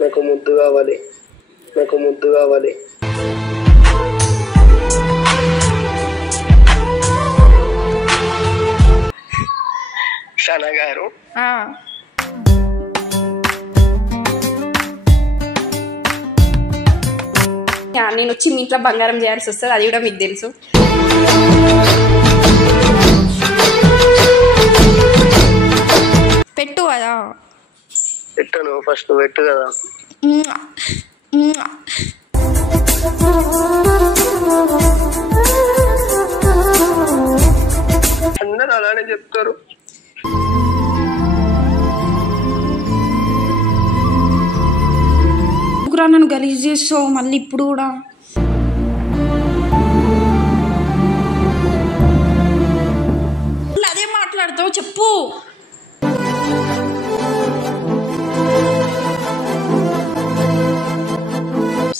నాకు ముద్దు కావాలి, నాకు ముద్దు కావాలి. షనా గారు నేను వచ్చి మీ ఇంట్లో బంగారం చేయాల్సి వస్తుంది, అది కూడా మీకు తెలుసు. పెట్టు కదా. పెట్టను, ఫస్ట్ పెట్టు కదా. అందరూ అలానే చెప్తారు. నన్ను గలీజ్ చేస్తావు మళ్ళీ ఇప్పుడు కూడా. అదే మాట్లాడతావు చెప్పు.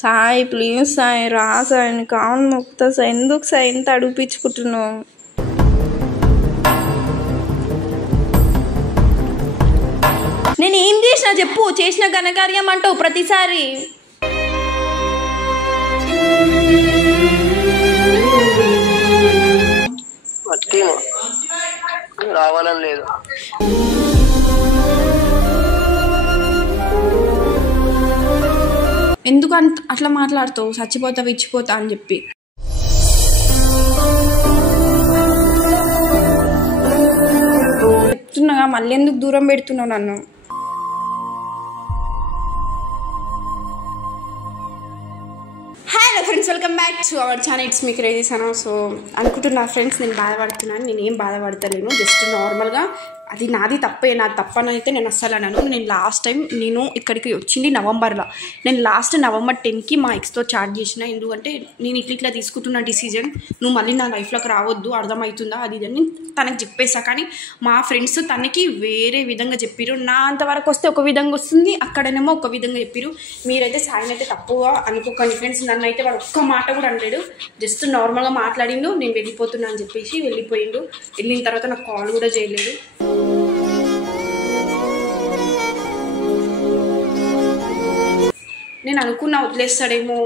సాయి ప్లీజ్ సాయి రా సాయి, కావాలి మొక్తా సాయి. ఎందుకు సాయి ఎంత అడుగుపించుకుంటున్నావు? నేను ఏం చేసినా చెప్పు. చేసిన ఘనకార్యం అంటావు ప్రతిసారి. రావాలని లేదు. ఎందుకు అట్లా మాట్లాడతావు? చచ్చిపోతా విచ్చిపోతా అని చెప్పి. చెప్తున్నాగా మళ్ళీ ఎందుకు దూరం పెడుతున్నావు నన్ను? Hello friends, welcome back to our channel. It's me crazy Sana. So అనుకుంటున్నా ఫ్రెండ్స్, నేను బాధపడుతున్నాను. నేను ఏం బాధపడతలేను, జస్ట్ నార్మల్గా అది నాది తప్పే. నాది తప్పని అయితే నేను అస్సలు అనను. నేను లాస్ట్ టైం నేను ఇక్కడికి వచ్చింది నవంబర్లో. నేను లాస్ట్ నవంబర్ 10కి మా ఎక్స్తో చాట్ చేసిన. ఎందుకంటే నేను ఇట్లా తీసుకుంటున్న డిసిజన్, నువ్వు మళ్ళీ నా లైఫ్లోకి రావద్దు, అర్థమవుతుందా అది అని తనకి చెప్పేసా. కానీ మా ఫ్రెండ్స్ తనకి వేరే విధంగా చెప్పారు. నా అంతవరకు వస్తే ఒక విధంగా వస్తుంది, అక్కడనేమో ఒక విధంగా చెప్పారు. మీరైతే సాయిని అయితే తప్పుగా అనుకోకండి ఫ్రెండ్స్. నన్ను అయితే వాడు ఒక్క మాట కూడా అనలేడు. జస్ట్ నార్మల్గా మాట్లాడిండు, నేను వెళ్ళిపోతున్నా అని చెప్పేసి వెళ్ళిపోయిండు. వెళ్ళిన తర్వాత నాకు కాల్ కూడా చేయలేదు. నేను అనుకున్నా వదిలేస్తాడేమో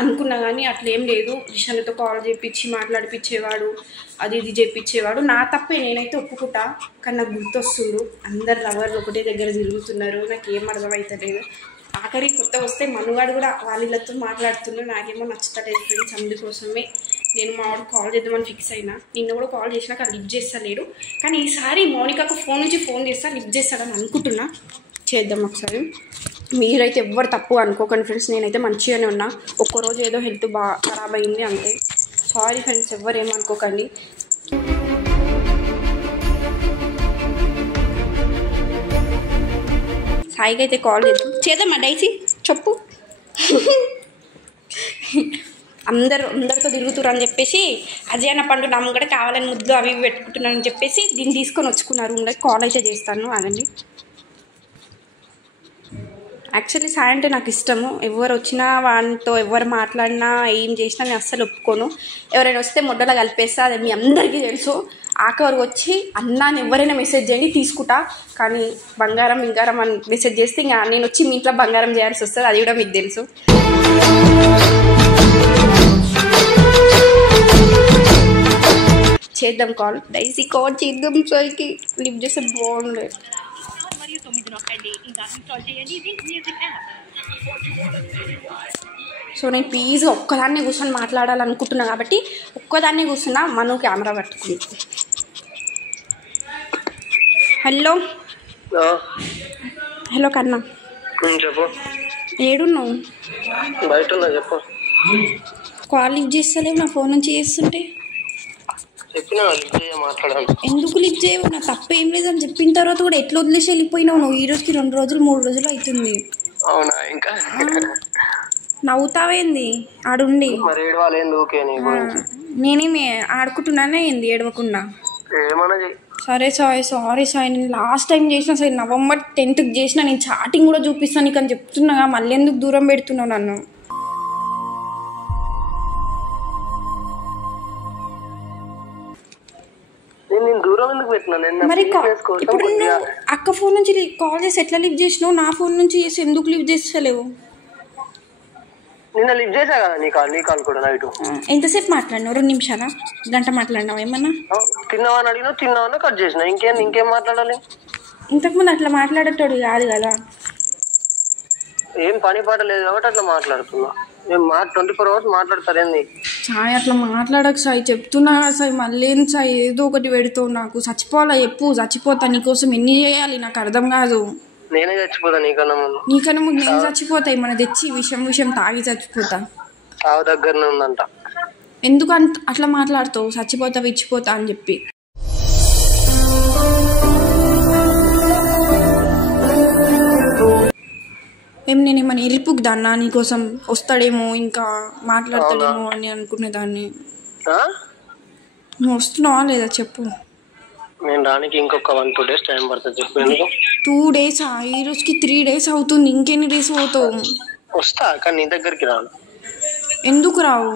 అనుకున్నా, కానీ అట్లేం లేదు. రిషాన్తో కాల్ చేయించి మాట్లాడిపించేవాడు, అది ఇది చేయించేవాడు. నా తప్పే, నేనైతే ఒప్పుకుంటా. కానీ నాకు గుర్తొస్తుండు అందరు లవర్లు ఒకటే దగ్గర తిరుగుతున్నారు, నాకేం అర్థమవుతలేదు. ఆఖరి కొత్త వస్తే మనుగాడు కూడా వాళ్ళతో మాట్లాడుతున్నారు. నాకేమో నచ్చుతలేదు ఫ్రెండ్స్. అందుకోసమే నేను మా వాడు కాల్ చేద్దామని ఫిక్స్ అయినా. నిన్న కూడా కాల్ చేసినాక లిఫ్ట్ చేస్తలేడు. కానీ ఈసారి మౌనికకు ఫోన్ నుంచి ఫోన్ చేస్తా, లిఫ్ట్ చేస్తాడని అనుకుంటున్నా. చేద్దాం ఒకసారి. మీరైతే ఎవ్వరు తప్పు అనుకోకండి ఫ్రెండ్స్. నేనైతే మంచిగానే ఉన్నా. ఒక్కరోజు ఏదో హెల్త్ ఖరాబ్ అయింది అంతే. సారీ ఫ్రెండ్స్, ఎవ్వరు ఏమనుకోకండి. సాయికి అయితే కాల్ చేద్దామా డైసీ చెప్పు. అందరితో తిరుగుతున్నారు అని చెప్పేసి అజయ్ అన్న పండు నమ్మ కూడా కావాలని ముద్దు అవి ఇవి పెట్టుకుంటున్నారని చెప్పేసి దీన్ని తీసుకొని వచ్చుకున్నారు. రూమ్లోకి కాల్ అయితే చేస్తాను అదండి. యాక్చువల్లీ సాయి అంటే నాకు ఇష్టము. ఎవరు వచ్చినా వాళ్ళతో ఎవరు మాట్లాడినా ఏం చేసినా నేను అస్సలు ఒప్పుకోను. ఎవరైనా వస్తే మొడ్డలా కలిపేస్తా, అది మీ అందరికీ తెలుసు. ఆఖరు వచ్చి అన్నాను ఎవరైనా మెసేజ్ చేయండి తీసుకుంటా, కానీ బంగారం ఇంగారం అని మెసేజ్ చేస్తే ఇంకా నేను వచ్చి మీ ఇంట్లో బంగారం చేయాల్సి వస్తుంది, అది కూడా మీకు తెలుసు. చేద్దాం కాల్. డైసీ కాల్ చేద్దాం. సాయికి లిఫ్ట్ చేస్తే బాగుండే. సో నేను ప్లీజ్గా ఒక్కదాన్నే కూర్చొని మాట్లాడాలనుకుంటున్నా కాబట్టి ఒక్కదాన్నే కూర్చున్నా. మనం కెమెరా పట్టుకుంది. హలో హలో కన్నా, చెప్పు. ఏడున్నావు? బయట ఉన్నా, చెప్పు. కాల్ లిఫ్ట్ చేస్తలేవు, నా ఫోన్ నుంచి చేస్తుంటే. ఎందుకు లిఫ్ట్ చేయవు? నా తప్పేం లేదని చెప్పిన తర్వాత కూడా ఎట్లా వదిలేసి వెళ్ళిపోయినావు నువ్వు? ఈ రోజుకి 2 రోజులు 3 రోజులు అవుతుంది. అవునా? ఇంకా నవ్వుతావేంది ఆడుండి? నేనేమి ఆడుకుంటున్నానే ఏంది ఏడవకుండా? సరే సాయి, సారీ సాయి. నేను లాస్ట్ టైం చేసిన సరే నవంబర్ 10కి చేసిన. నేను చాటింగ్ కూడా చూపిస్తాను నీకు అని చెప్తున్నా. మళ్ళీ ఎందుకు దూరం పెడుతున్నావు నన్ను? నేను దూరం ఎందుకు పెట్టినా నేను మరి ఇప్పుడు నువ్వు అక్క ఫోన్ నుంచి కాల్ చేసి ఎట్లా లిఫ్ట్ చేసినావు? నా ఫోన్ నుంచి చేసి ఎందుకు లిఫ్ట్ చేస్తలేవు? నిన్న లిఫ్ట్ చేసా కదా నీ కాల్ కూడా నైట్. ఎంతసేపు మాట్లాడినావు? 2 నిమిషాలా, గంట మాట్లాడినావు? ఏమన్నా తిన్నావని అడిగినా తిన్నావన్నా కట్ చేసిన. ఇంకేం మాట్లాడాలి? ఇంతకుముందు అట్లా మాట్లాడేటోడు కాదు కదా. ఏం పని పాట లేదు కాబట్టి అట్లా మాట్లాడుతున్నా. 24 hours మాట్లాడతారేంది? సాయి అట్లా మాట్లాడకు సాయి, చెప్తున్నా సాయి. మళ్ళీ సాయి ఏదో ఒకటి పెడతావు. నాకు చచ్చిపోవాలా చెప్పు, చచ్చిపోతా. నీకోసం ఎన్ని చేయాలి నాకు అర్థం కాదు. నేనే చచ్చిపోతా నీకన్నా ముందు. నేను చచ్చిపోతాయి మన తెచ్చి విషయం తాగి చచ్చిపోతా. చావు దగ్గరనే ఉందంట. ఎందుకు అట్లా మాట్లాడుతావు? చచ్చిపోతా విచ్చిపోతా అని చెప్పి. నేనేమన్నా ఇరుపుకు దాన్నా నీకోసం వస్తాడేమో ఇంకా మాట్లాడతాడేమో అని అనుకునేదాన్ని. నువ్వు వస్తున్నావా లేదా చెప్పు? నేను రానికి ఇంకొక 1-2 days టైం పడుతుంది. చెప్పు. 2 days? ఈ రోజుకి 3 days అవుతుంది. ఇంకెన్ని డేస్ అవుతావు? వస్తా కానీ నీ దగ్గరికి రాను. ఎందుకు రావు?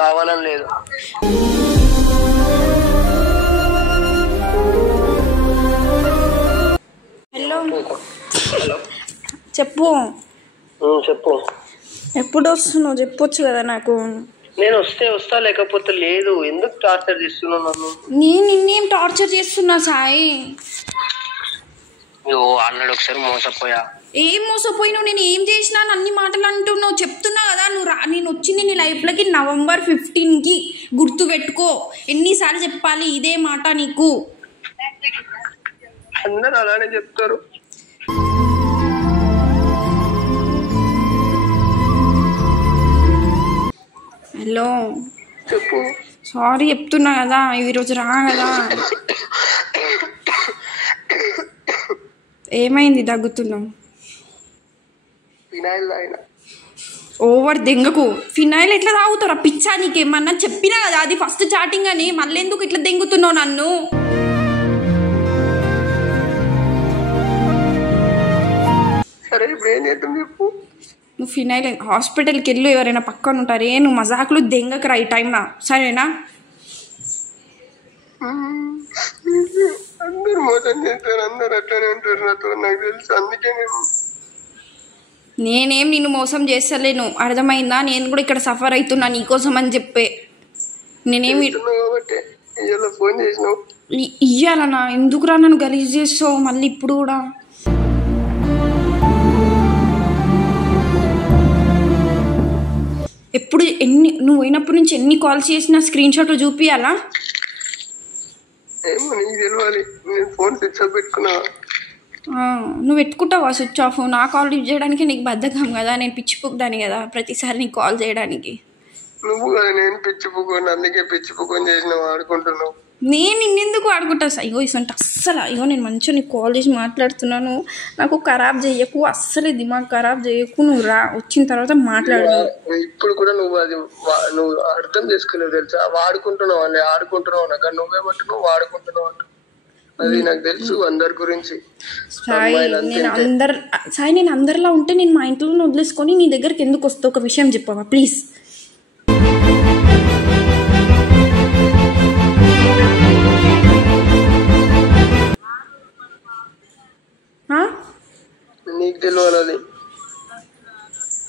రావాలని లేదు. హలో చెప్పు. ఎప్పుడు వస్తున్నావు చెప్పొచ్చు కదా నాకు. నేను వస్తా లేకపోతే లేదు. ఎందుకు టార్చర్ చేస్తున్నావు నన్ను? నేను నిన్నేం టార్చర్ చేస్తున్నా సాయి? అన్నాడు ఒకసారి మోసపోయా. ఏం మోసపోయినావు? నేను ఏం చేసినా అన్ని మాటలు అంటున్నావు. చెప్తున్నా కదా నేను వచ్చింది నీ లైఫ్లోకి November 15కి. గుర్తు పెట్టుకో. ఎన్నిసార్లు చెప్పాలి ఇదే మాట నీకు? అందరూ అలానే చెప్తారు. హలో చెప్పు. సారీ చెప్తున్నా కదా, ఈరోజు రా కదా. ఏమైంది దగ్గుతున్నావు? ఓవర్ దెంగకు. ఫినాయిల్ ఎట్లా తాగుతారా పిచ్చా? నీకేమన్నా చెప్పినా కదా అది ఫస్ట్ చాటింగ్ అని. మళ్ళీ ఎందుకు ఇట్లా దెంగుతున్నావు నన్ను? సరే ఇప్పుడు ఏం చేద్దాం చెప్పు. నువ్వు ఫినాయిల్ హాస్పిటల్కి వెళ్ళు. ఎవరైనా పక్కన ఉంటారే. నువ్వు మజాకులు దెంగకు రా ఈ టైంలో, సరేనా? అందరు మోసం చేస్తారు, అందరు అట్లనే ఉంటారు నాతో, నాకు తెలుసు. అందుకే నేనేం నిన్ను మోసం చేస్తలేను, అర్థమైందా? నేను కూడా ఇక్కడ సఫర్ అవుతున్నా నీకోసం అని చెప్పే. నేనేమి ఫోన్ చేసినావు ఇయ్యాలన్నా? ఎందుకురా నన్ను గలీజ్ చేస్తావు మళ్ళీ ఇప్పుడు కూడా? ఎప్పుడు నువ్వు పోయినప్పటి నుంచి ఎన్ని కాల్స్ చేసినా స్క్రీన్ షాట్ చూపియాలా? నువ్వు పెట్టుకుంటావా స్విచ్ ఆఫ్? నా కాల్ లిఫ్ట్ చేయడానికి నీకు బద్ధకం కదా. నేను పిచ్చిపోకుదాన్ని కదా ప్రతిసారి నీకు కాల్ చేయడానికి. నువ్వు కదా నేను పిచ్చిపోకొని, అందుకే పిచ్చిపోకొని చేసినావు, ఆడుకుంటున్నావు. నేను నిన్నెందుకు ఆడుకుంటా? ఇగో ఇసంటే అస్సలు నేను మంచిగా నీకు కాల్ చేసి మాట్లాడుతున్నాను. నాకు ఖరాబ్ చేయకు, అస్సలే దిమాగ్ ఖరాబ్ చేయకు. నువ్వు రా, వచ్చిన తర్వాత మాట్లాడు. ఇప్పుడు కూడా నువ్వు అర్థం చేసుకోలేవు తెలుసా? వాడుకుంటున్నావు అని ఆడుకుంటున్నావు నాకు. నువ్వేమంటున్నావు వాడుకుంటున్నావు అంట. అది నాకు తెలుసు అందరి గురించి. నేను అందరిలా ఉంటే నేను మా ఇంట్లో వదిలేసుకొని నీ దగ్గరికి ఎందుకు వస్తా? ఒక విషయం చెప్పవా ప్లీజ్? నీకు తెలియాలి.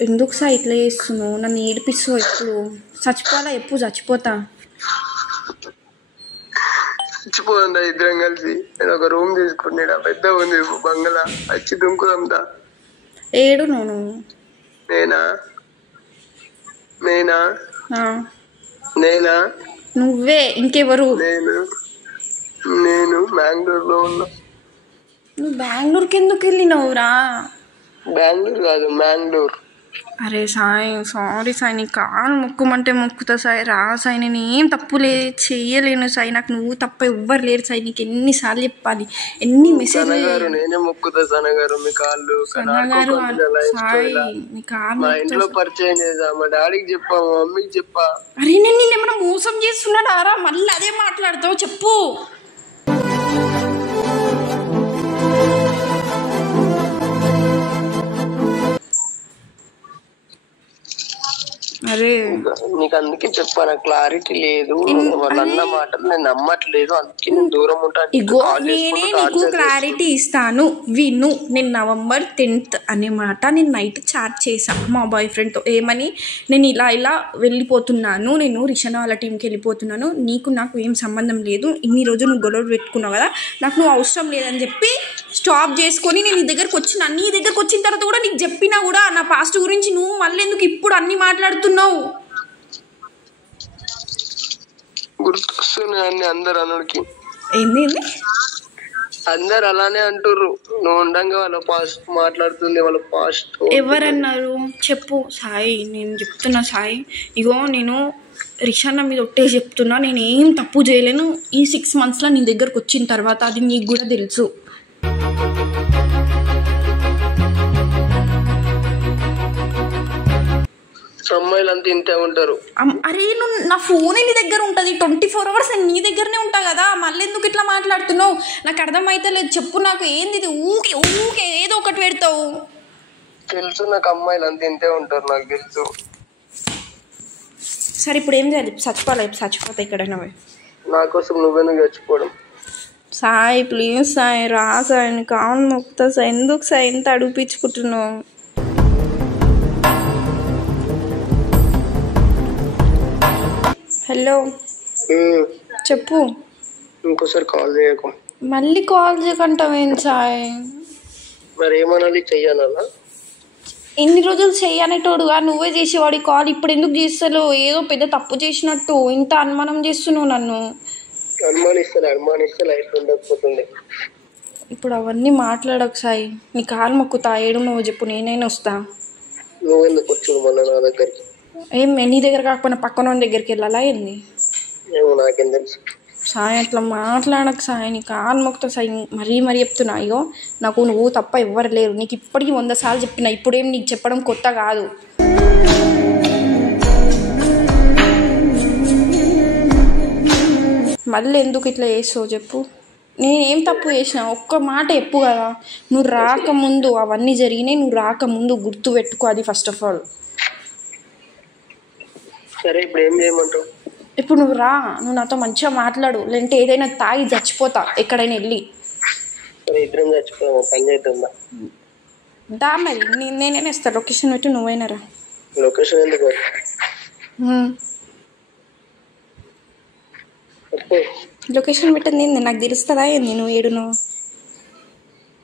ఎందుకు సార్ ఇట్లా చేస్తున్నావు? నన్ను ఏడిపిస్తావు. ఎప్పుడు చచ్చిపోవాలా? ఎప్పుడు చచ్చిపోతా? చచ్చిపోదా ఇద్దరం కలిసి. నేను ఒక రూమ్ తీసుకున్నా, పెద్ద ఉంది బంగ్లా, వచ్చి దుంకుదంతా. ఏడు నువ్వు? నేనా? నువ్వే. ఇంకెవరు? నేను బెంగళూరులో ఉన్నా. నువ్వు బెంగళూరుకి ఎందుకు వెళ్ళినావురా? బెంగళూరు కాదు, మ్యాంగ్లూర్. అరే సాయి, సారీ సాయి. నీ కాలు మొక్కుమంటే మొక్కుతా సాయి. రా సాయి, నేను ఏం తప్పు చెయ్యలేను సాయి. నాకు నువ్వు తప్ప ఎవ్వరు లేరు సాయి. నీకు ఎన్నిసార్లు చెప్పాలి, ఎన్ని మెసేజ్. నేనే మొక్కుతా సనగారు మీ కాళ్ళు. సాయి నీ కాలు మా ఇంట్లో పరిచయం చేసా, మా డాడీకి చెప్పా, మా మమ్మీకి చెప్పా. అరే నేను ఏమైనా మోసం చేస్తున్నాడా రా? మళ్ళీ అదే మాట్లాడతావు చెప్పు. అరే నీ నీకు అందుకే చెప్పాను, క్లారిటీ లేదు. వాళ్ళు అన్న మాటలు నేను నమ్మట్లేదు, అందుకే నేను దూరం ఉంటాను. ఇగో నేనే నీకు క్లారిటీ ఇస్తాను విను. నేను November 10th అన్నమాట నేను నైట్ చాట్ చేశాను మా బాయ్ ఫ్రెండ్తో. ఏమని, నేను ఇలా వెళ్ళిపోతున్నాను, నేను రిషానా వాళ్ళ టీంకి వెళ్ళిపోతున్నాను, నీకు నాకు ఏం సంబంధం లేదు, ఇన్ని రోజులు నువ్వు గొడవ పెట్టుకున్నావు కదా, నాకు నువ్వు అవసరం లేదని చెప్పి స్టాప్ చేసుకొని నేను నీ దగ్గరకు వచ్చిన తర్వాత కూడా నీకు చెప్పినా కూడా నా పాస్ట్ గురించి నువ్వు మళ్ళీ ఎందుకు ఇప్పుడు అన్ని మాట్లాడుతున్నావు? గుర్తొస్తున్నాయి అందరు అనుడికి. ఏంది అందరు అలానే అంటుర్రు, నువ్వు ఉండంగా వాళ్ళ పాస్ట్ మాట్లాడుతుంది, వాళ్ళ పాస్ట్. ఎవరన్నారు చెప్పు సాయి? నేను చెప్తున్నా సాయి, ఇగో నేను రిషానా మీద ఒట్టే చెప్తున్నా, నేను ఏం తప్పు చేయలేను. ఈ 6 monthsలో నీ దగ్గరకు వచ్చిన తర్వాత అది నీకు కూడా తెలుసు. అమ్మాయిలు అంతా ఇంతే ఉంటారు. అరే నువ్వు నా ఫోన్ నీ దగ్గర ఉంటుంది 24 hours, నేను నీ దగ్గరనే ఉంటా కదా, మళ్ళీ ఎందుకు ఇట్లా మాట్లాడుతున్నావు? నాకు అర్థమైతే లేదు. చెప్పు నాకు ఏంది ఇది? ఊకే ఏదో ఒకటి పెడతావు. తెలుసు నాకు, అమ్మాయిలు అంతా ఇంతే ఉంటారు, నాకు తెలుసు. సరే ఇప్పుడు ఏం చేయాలి? చచ్చిపోతా ఎక్కడైనా పోయి. నా కోసం నువ్వెందుకు చచ్చిపోవడం? సాయి ప్లీజ్ సాయి రా సాయి, కావాలి మొక్కుతా సాయి. ఎందుకు సాయి ఎంత అడుగుపించుకుంటున్నావు? హలో చెప్పు. ఇంకోసారి కాల్ చేయకు. మళ్ళీ కాల్ చేయకంటావేంటి సాయి? మరి ఏమనాలి, చెయ్యాలా? ఎన్ని రోజులు చెయ్యనేటోడుగా నువ్వే చేసేవాడి కాల్, ఇప్పుడు ఎందుకు చేస్తావు? ఏదో పెద్ద తప్పు చేసినట్టు ఇంత అనుమానం చేస్తున్నావు నన్ను. అనుమానిస్తే లైఫ్ ఉండకపోతుంది. ఇప్పుడు అవన్నీ మాట్లాడకు సాయి, నీ కాలు మొక్కుతా. ఏడు నువ్వు చెప్పు, నేనైనా వస్తా. నువ్వెందుకు వచ్చావు మొన్న నా దగ్గరికి? ఏం నీ దగ్గర కాకపోయినా పక్కన దగ్గరికి వెళ్ళాలా ఏంది? ఏమో నాకేం తెలుసు. సాయి అట్లా మాట్లాడకు సాయి, నీ కాలు మొక్కుతా సాయి. మరీ చెప్తున్నా, అయ్యో నాకు నువ్వు తప్ప ఎవ్వరు లేరు. నీకు ఇప్పటికీ 100 సార్లు చెప్పినా, ఇప్పుడేం నీకు చెప్పడం కొత్త కాదు. మళ్ళీ ఎందుకు ఇట్లా చేస్తావు చెప్పు? నేనేం తప్పు చేసినా ఒక్క మాట చెప్పు కదా. నువ్వు రాకముందు అవన్నీ జరిగినాయి, నువ్వు రాకముందు గుర్తు పెట్టుకో అది ఫస్ట్ ఆఫ్ ఆల్. సరే ఇప్పుడు ఏం చేయమంటావు? ఇప్పుడు నువ్వు నాతో మంచిగా మాట్లాడు, లేదంటే ఏదైనా తాగి చచ్చిపోతా ఎక్కడైనా వెళ్ళి. ఇద్దరం చచ్చిపోతాం, పని చేద్దాం దా. మరి నేనైనా ఇస్తా, లొకేషన్ పెట్టి నువ్వైనా రా. లొకేషన్ ఎందుకు? లొకేషన్ పెట్టింది ఏంది? నాకు తెలుస్తుందా ఏంది నువ్వు ఏడున్నావు?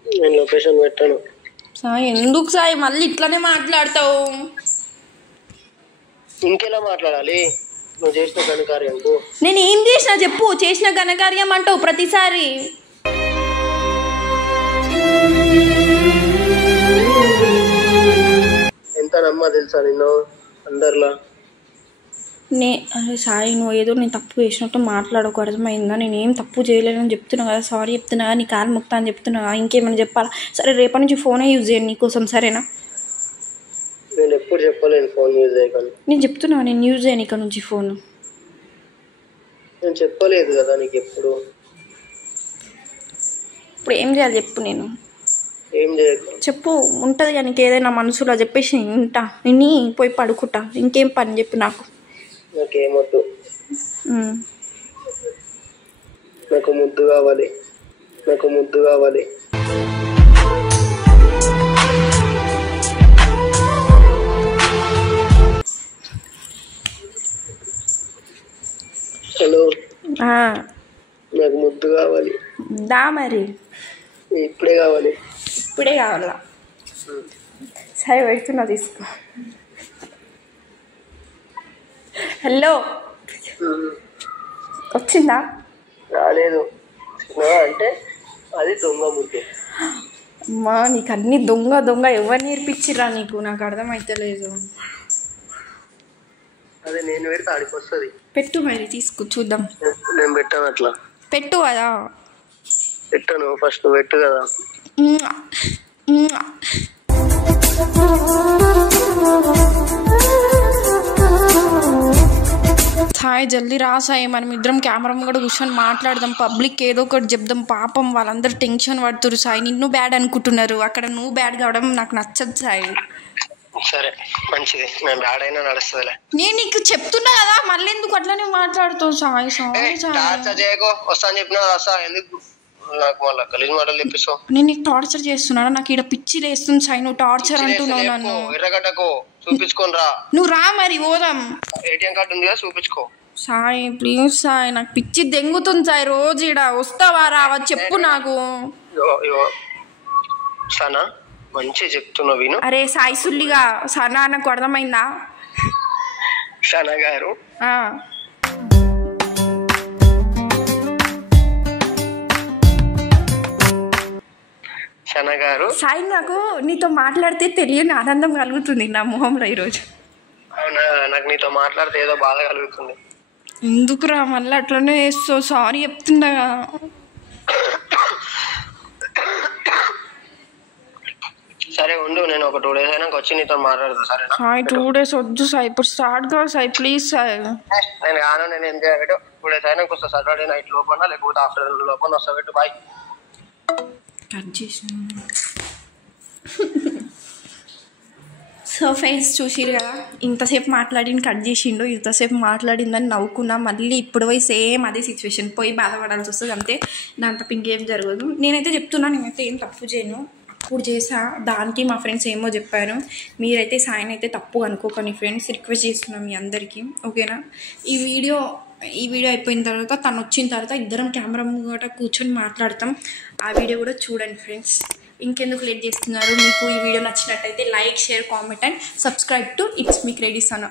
నేను లొకేషన్ పెట్టాను. సాయి ఎందుకు సాయి మళ్ళీ ఇట్లానే మాట్లాడతావు? ఇంకెలా మాట్లాడాలి? నువ్వు చేసిన ఘనకార్యం. నేను ఏం చేసినా చెప్పు? చేసిన ఘనకార్యం అంటావు ప్రతిసారి. ఎంత నమ్మా తెలుసా నిన్ను అందరిలా? అరే సాయి నువ్వు ఏదో నేను తప్పు చేసినట్టు మాట్లాడకు, అర్థమైందా? నేను ఏం తప్పు చేయలేదని చెప్తున్నా కదా, సారీ చెప్తున్నా, నీ కాలు మొక్తా అని చెప్తున్నా. ఇంకేమైనా చెప్పాలా? సరే రేపటి నుంచి ఫోనే యూజ్ చేయండి నీకోసం, సరేనా? నేను ఎప్పుడు చెప్పలేను ఫోన్ యూజ్ చేయగలను. నేను చెప్తున్నా, నేను యూజ్ చేయను ఇక్కడ నుంచి ఫోన్. నేను చెప్పలేదు కదా నీకు ఎప్పుడు. ఇప్పుడు ఏం చేయాలి చెప్పు? నేను ఏం చేయకు చెప్పు. ఉంటుంది కానీ నీకు ఏదైనా మనసులో చెప్పేసి ఉంటా, నిన్ను పోయి పడుకుంటా. ఇంకేం పని చెప్పు నాకు. నాకేమొద్దు, నాకు ముద్దు కావాలి, నాకు ముద్దు కావాలి. హలో, నాకు ముద్దు కావాలి. దా మరి. ఇప్పుడే కావాలి. ఇప్పుడే కావాలా? సరే పెడుతున్నా, తీసుకో. హలో వచ్చిందా? రాలేదు. అంటే అది దొంగ ముద్దు. అమ్మా నీకు అన్ని దొంగ ఎవరు నేర్పించిరా నీకు? నాకు అర్థమైతలేదు. అదే నేను పెడితే ఆడికి వస్తుంది. పెట్టు మరి, తీసుకో చూద్దాం. నేను పెట్టాను అట్లా. పెట్టు కదా. పెట్టాను, ఫస్ట్ పెట్టు కదా. సాయి జల్దీ రా సాయి, మనం ఇద్దరం కెమెరా కూడా కూర్చొని మాట్లాడదాం, పబ్లిక్ ఏదో ఒకటి చెప్దాం. పాపం వాళ్ళందరూ టెన్షన్ పడుతున్నారు సాయి, నిన్ను బ్యాడ్ అనుకుంటున్నారు. అక్కడ నువ్వు బ్యాడ్ కావడం నాకు నచ్చదు సాయి. సరే మంచిది, నేను బ్యాడ్ అయినా నడుస్తుందిలే. నేను నీకు చెప్తున్నా కదా, మళ్ళీ ఎందుకు అట్లనే మాట్లాడుతావు? సాయి టార్చర్ చేయకో, వస్తా అని చెప్పినా వస్తా, ఎందుకు నాకు మళ్ళీ కలిసి మాటలు తెప్పిస్తావు? నేను నీకు టార్చర్ చేస్తున్నాను, నాకు ఇక్కడ పిచ్చి లేస్తుంది సాయి. నువ్వు టార్చర్ అంటున్నావు నన్ను. ఎర్రగడ్డకు చూపించుకొని రా. నువ్వు రా మరి పోదాం. ఏటీఎం కార్డు ఉంది కదా, చూపించుకో. సాయి ప్లీజ్ సాయి, నాకు పిచ్చి దెంగుతుంది సాయి రోజు. ఇడ వస్తావా రావా చెప్పు నాకు. సనా మంచి చెప్తున్నా విను. అరే సాయి సుల్లిగా సనా నాకు అర్థమైందా? సనా గారు సనా గారు. సాయి నాకు నీతో మాట్లాడితే తెలియని ఆనందం కలుగుతుంది నా మొహంలో ఈరోజు. అవునా, నాకు నీతో మాట్లాడితే ఏదో బాధ కలుగుతుంది. ఎందుకురా మళ్ళీ అట్లనే వేస్తావు? సారీ చెప్తున్నా. సరే ఉండు, నేను ఒక 2 days అయినా వచ్చి నీతో మాట్లాడతా. సరే సాయి 2 days వద్దు సాయి, ఇప్పుడు స్టార్ట్ కాదు సాయి ప్లీజ్ సాయి. నేను కాను, నేను ఏం చేయబెట్టు. 2 days అయినా వస్తా, సాటర్డే నైట్ లోపల లేకపోతే ఆఫ్టర్నూన్ లోపల వస్తా. పెట్టు బాయ్. కట్ చేసిన. సో ఫ్రెండ్స్ చూసిరు కదా, ఇంతసేపు మాట్లాడిని కట్ చేసిండు, ఇంతసేపు మాట్లాడిందని నవ్వుకున్నా. మళ్ళీ ఇప్పుడు పోయి సేమ్ అదే సిచ్యువేషన్ పోయి బాధపడాల్సి వస్తుంది అంతే. దాంతో ఇంకేం జరగదు. నేనైతే చెప్తున్నా, నేనైతే ఏం తప్పు చేయను. అప్పుడు చేసా, దానికి మా ఫ్రెండ్స్ ఏమో చెప్పారు. మీరైతే సాయిని అయితే తప్పు అనుకోకండి ఫ్రెండ్స్, రిక్వెస్ట్ చేస్తున్నాం మీ అందరికీ, ఓకేనా? ఈ వీడియో అయిపోయిన తర్వాత తను వచ్చిన తర్వాత ఇద్దరం కెమెరా ముంగట కూర్చొని మాట్లాడతాం. ఆ వీడియో కూడా చూడండి ఫ్రెండ్స్. ఇంకెందుకు లేట్ చేస్తున్నారు? మీకు ఈ వీడియో నచ్చినట్టయితే like, share, comment and subscribe to it's me credits అన్న.